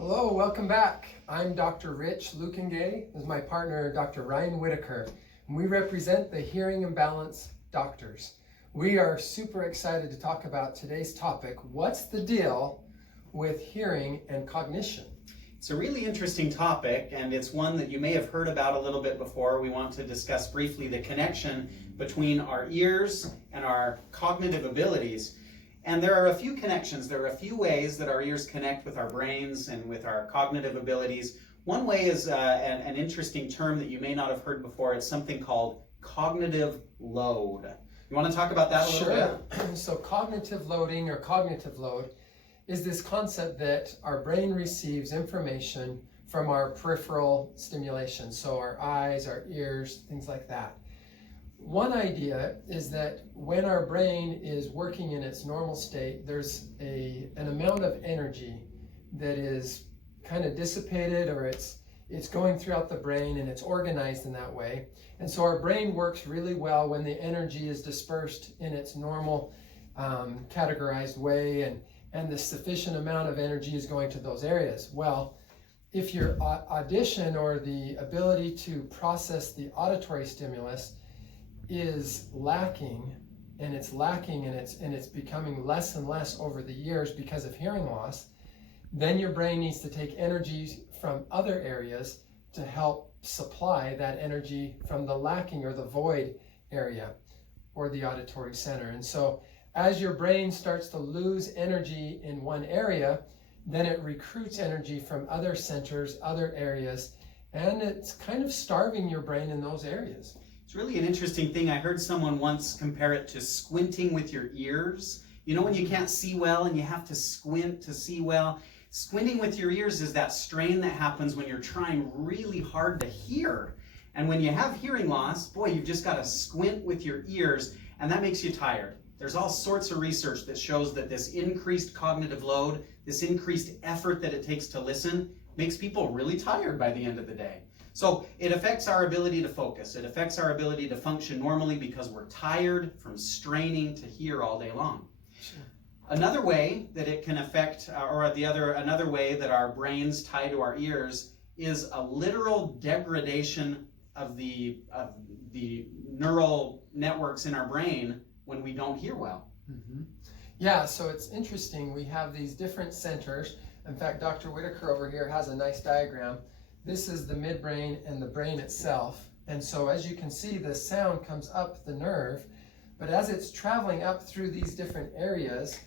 Hello, welcome back. I'm Dr. Rich Luekenga. This is my partner, Dr. Ryan Whitaker, and we represent the Hearing and Balance Doctors. We are super excited to talk about today's topic, what's the deal with hearing and cognition? It's a really interesting topic, and it's one that you may have heard about a little bit before. We want to discuss briefly the connection between our ears and our cognitive abilities. And there are a few connections. There are a few ways that our ears connect with our brains and with our cognitive abilities. One way is an interesting term that you may not have heard before. It's something called cognitive load. You want to talk about that a little bit? Sure. So cognitive loading or cognitive load is this concept that our brain receives information from our peripheral stimulation. So our eyes, our ears, things like that. One idea is that when our brain is working in its normal state, there's an amount of energy that is kind of dissipated, or it's going throughout the brain and it's organized in that way. And so our brain works really well when the energy is dispersed in its normal categorized way, and the sufficient amount of energy is going to those areas. Well, if your audition or the ability to process the auditory stimulus is lacking, and it's becoming less and less over the years because of hearing loss, then your brain needs to take energy from other areas to help supply that energy from the lacking or the void area or the auditory center. And so as your brain starts to lose energy in one area, then it recruits energy from other centers, other areas, and it's kind of starving your brain in those areas. It's really an interesting thing. I heard someone once compare it to squinting with your ears. You know when you can't see well and you have to squint to see well? Squinting with your ears is that strain that happens when you're trying really hard to hear. And when you have hearing loss, boy, you've just got to squint with your ears, and that makes you tired. There's all sorts of research that shows that this increased cognitive load, this increased effort that it takes to listen, makes people really tired by the end of the day. So it affects our ability to focus. It affects our ability to function normally because we're tired from straining to hear all day long. Sure. Another way that it can affect, another way that our brains tie to our ears is a literal degradation of the neural networks in our brain when we don't hear well. Mm-hmm. Yeah, so it's interesting. We have these different centers. In fact, Dr. Whitaker over here has a nice diagram. This is the midbrain and the brain itself. And so as you can see, the sound comes up the nerve, but as it's traveling up through these different areas,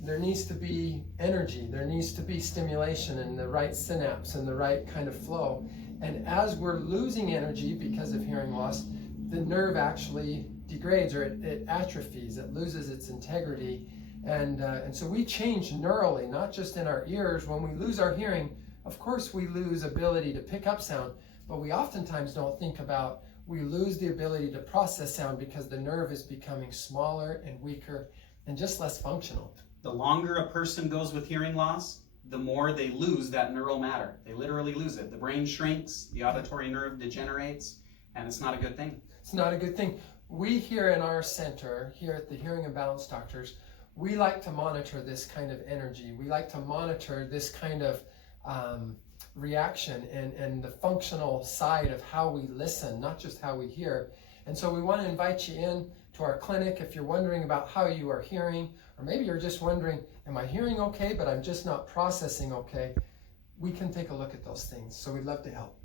there needs to be energy, there needs to be stimulation and the right synapse and the right kind of flow. And as we're losing energy because of hearing loss, the nerve actually degrades, or it atrophies, it loses its integrity. And so we change neurally, not just in our ears. When we lose our hearing, of course we lose ability to pick up sound, but we oftentimes don't think about we lose the ability to process sound because the nerve is becoming smaller and weaker and just less functional. The longer a person goes with hearing loss, the more they lose that neural matter. They literally lose it. The brain shrinks, the auditory nerve degenerates, and it's not a good thing. It's not a good thing. We here in our center, here at the Hearing and Balance Doctors, we like to monitor this kind of energy. We like to monitor this kind of reaction and the functional side of how we listen, not just how we hear. And so we want to invite you in to our clinic if you're wondering about how you are hearing, or maybe you're just wondering, am I hearing okay, but I'm just not processing okay? We can take a look at those things. So we'd love to help.